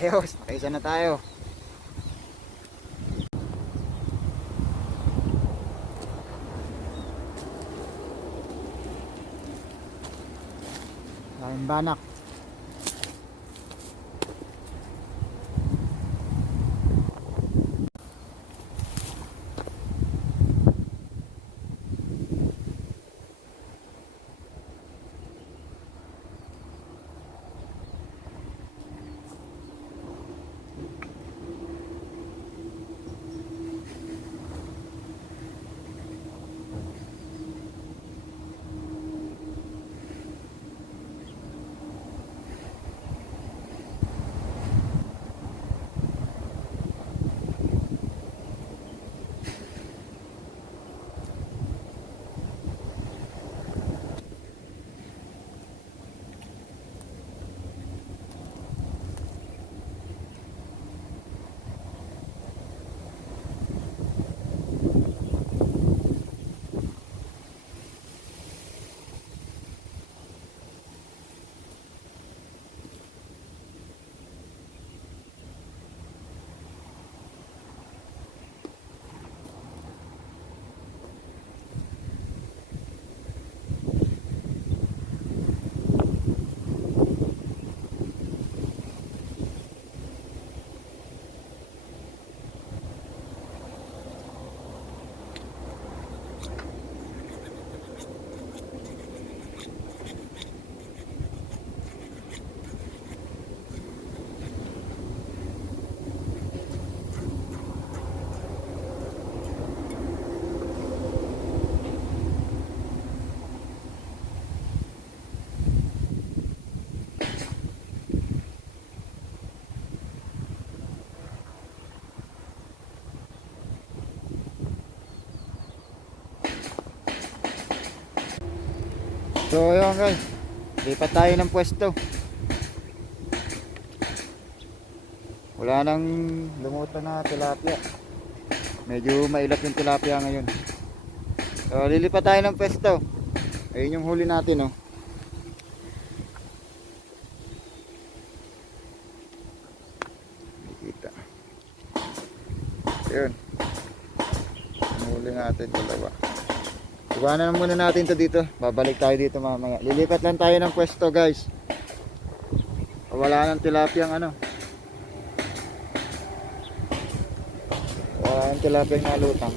Ayos, kaisa na tayo. Daming banak. So ayun guys, lipat tayo ng pwesto. Wala nang lumutan na tilapia. Medyo mailap yung tilapia ngayon. So lilipat tayo ng pwesto. Ayun yung huli natin, oh. Kita. Ayun. Yung huli natin dalawa. Iwanan muna natin to dito. Babalik tayo dito mamaya. Lilipat lang tayo ng pwesto guys. Wala nang tilapia ang ano. Wala nang tilapia ang nalutang.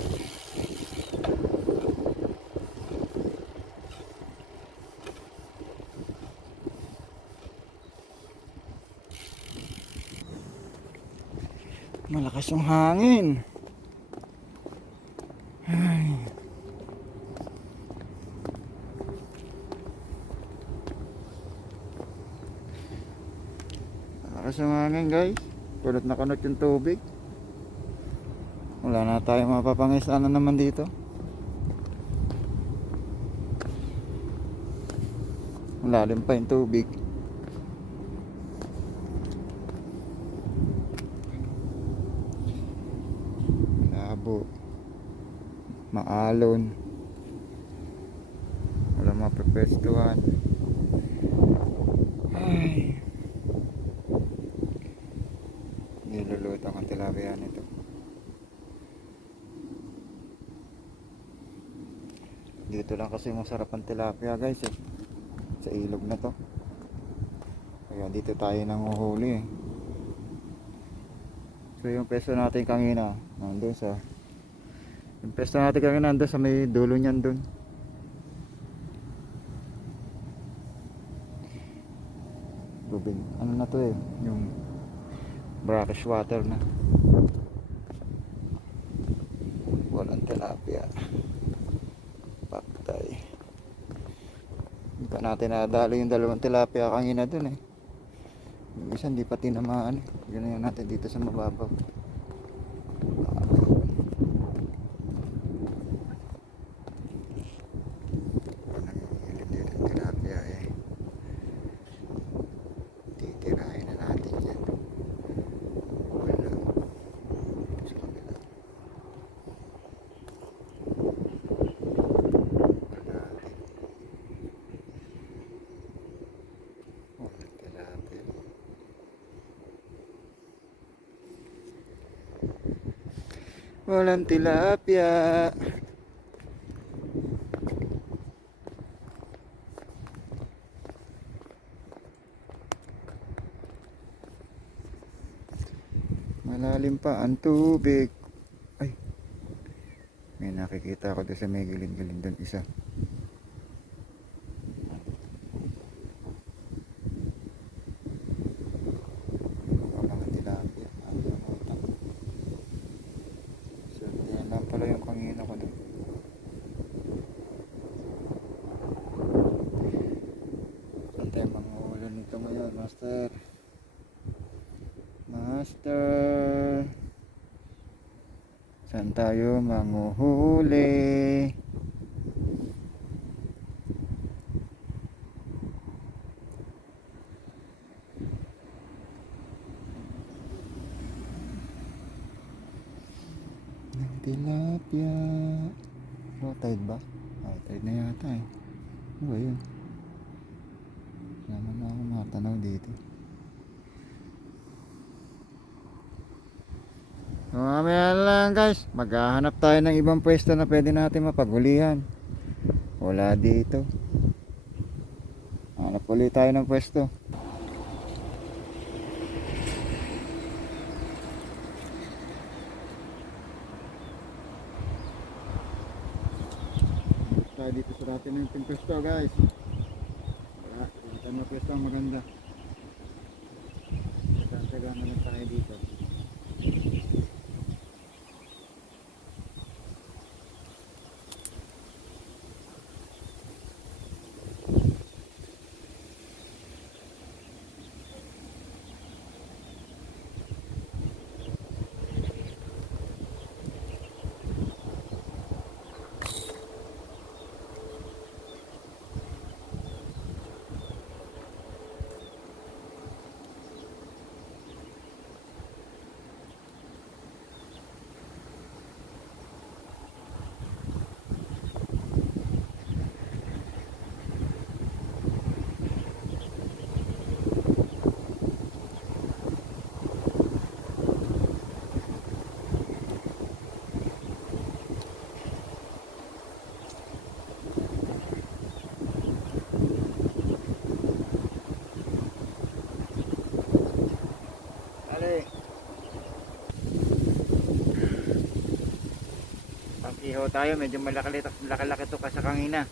Malakas yung hangin. Ay. Malakas yung hangin guys. Kulot na kunot yung tubig. Wala na tayo mapapangisaan na naman dito. Malalim pa yung tubig. Labo. Maalon. Wala mapapwestuhan. Ay. Nilulutang ang tilapia nito. Dito lang kasi masarap ang tilapia guys, eh. Sa ilog na to. Kaya dito tayo nanguhuli, eh. So yung peso natin kanina nandun sa sa may dulo niyan dun. Lubing ano na to, eh, yung brackish water na. Walang tilapia. Patay. Hindi pa natin nadalo yung dalawang tilapia kanina dun, eh. Yung isa hindi pa tinamaan, eh. Yun na natin dito sa mababaw. Nangingilim dito yung tilapia, eh. Titirahin na natin yan. Wala. Sa kabila. Walang tilapia. Walang tilapia. Malalim pa ang tubig. Ay, may nakikita ako doon sa may gilid-gilid doon isa. Mga tilapia. Ang utang. So, yan lang pala yung kangina ko doon. Saan tayo manguhuli nito ngayon, Master? Master, saan tayo manguhuli? Ng tilapia. Low tide ba? High tide na yata eh. Ano ba yun? Naman na ako matanaw dito. So, mamaya lang guys, maghahanap tayo ng ibang pwesto na pwede natin mapaghulihan. Wala dito. Hanap ulit tayo ng pwesto. Hanap tayo dito sa dati ng pwesto guys. Wala, dito na pwesto ang maganda. Taga na lang tayo dito. Ihaw tayo, medyo malaki-laki to sa kangina.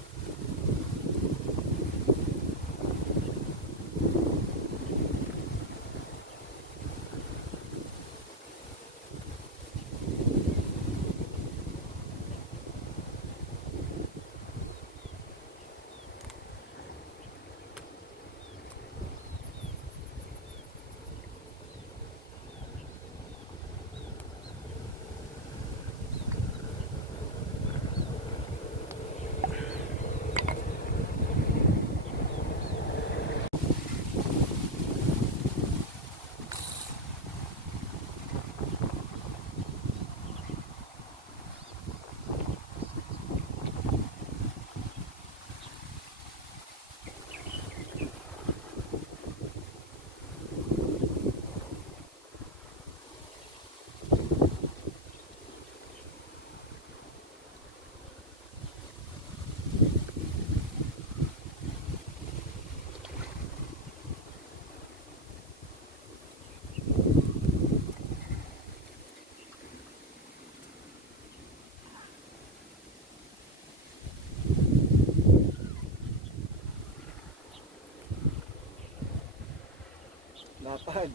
Lapad.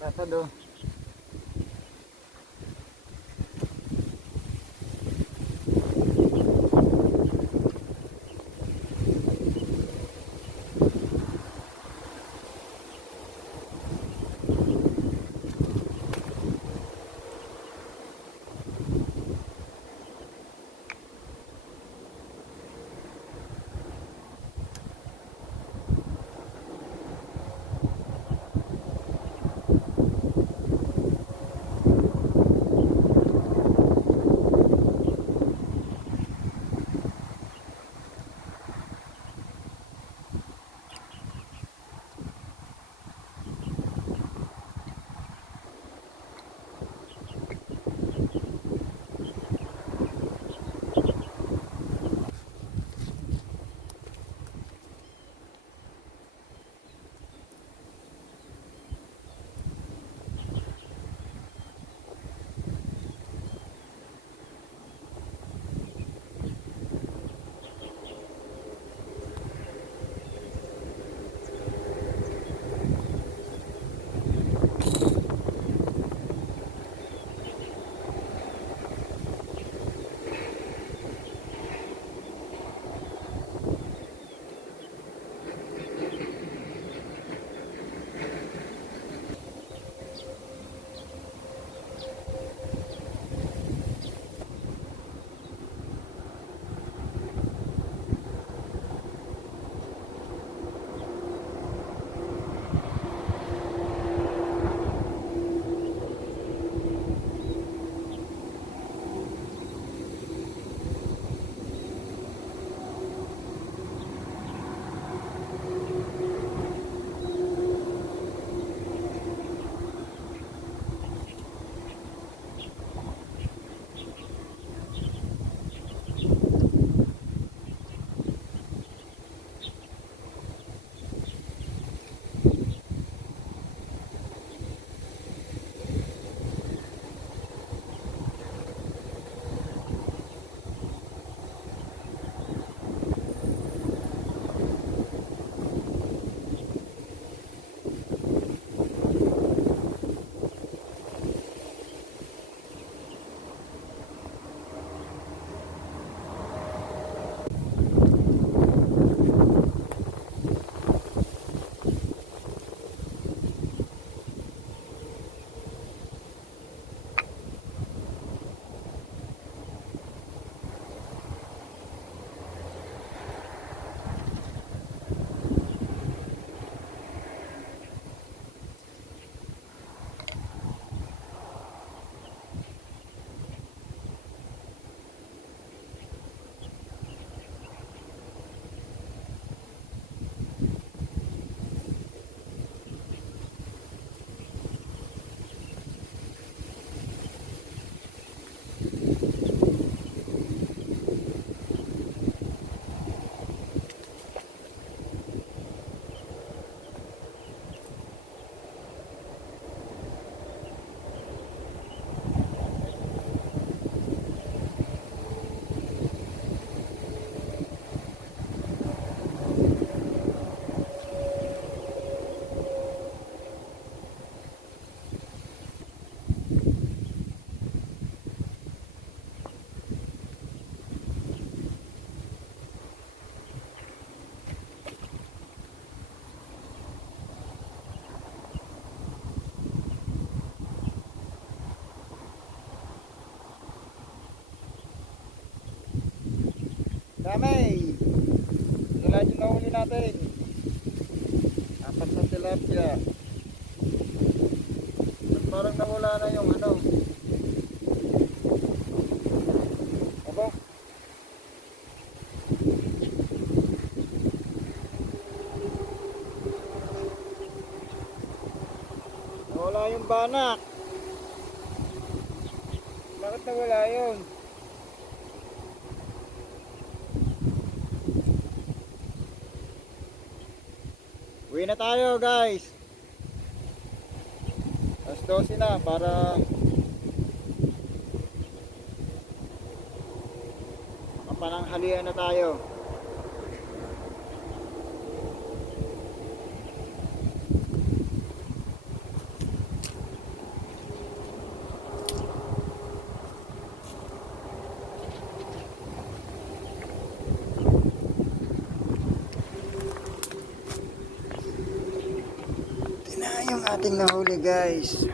Lapad oh. Dami. Wala yung nahuli natin. Apat na tilapia. At parang nawala na yung ano. Aba. Nawala yung banak. Bakit nawala yun? Uwi na tayo guys. Alas 12 na para makapananghalian na tayo. Ito na yung ating nahuli guys.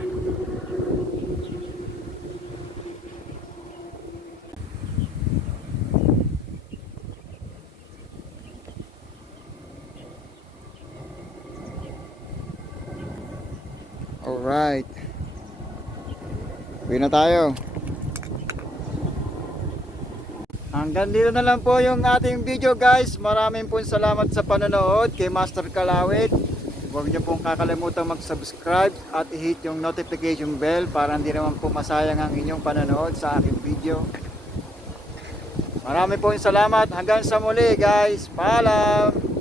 Alright. Uwi na tayo. Hanggang dito na lang po yung ating video guys. Maraming po salamat sa panonood kay Master Kalawit. Huwag niyo pong kakalimutan mag-subscribe at i-hit yung notification bell para hindi naman po masayang ang inyong panonood sa aking video. Maraming po salamat. Hanggang sa muli guys. Paalam!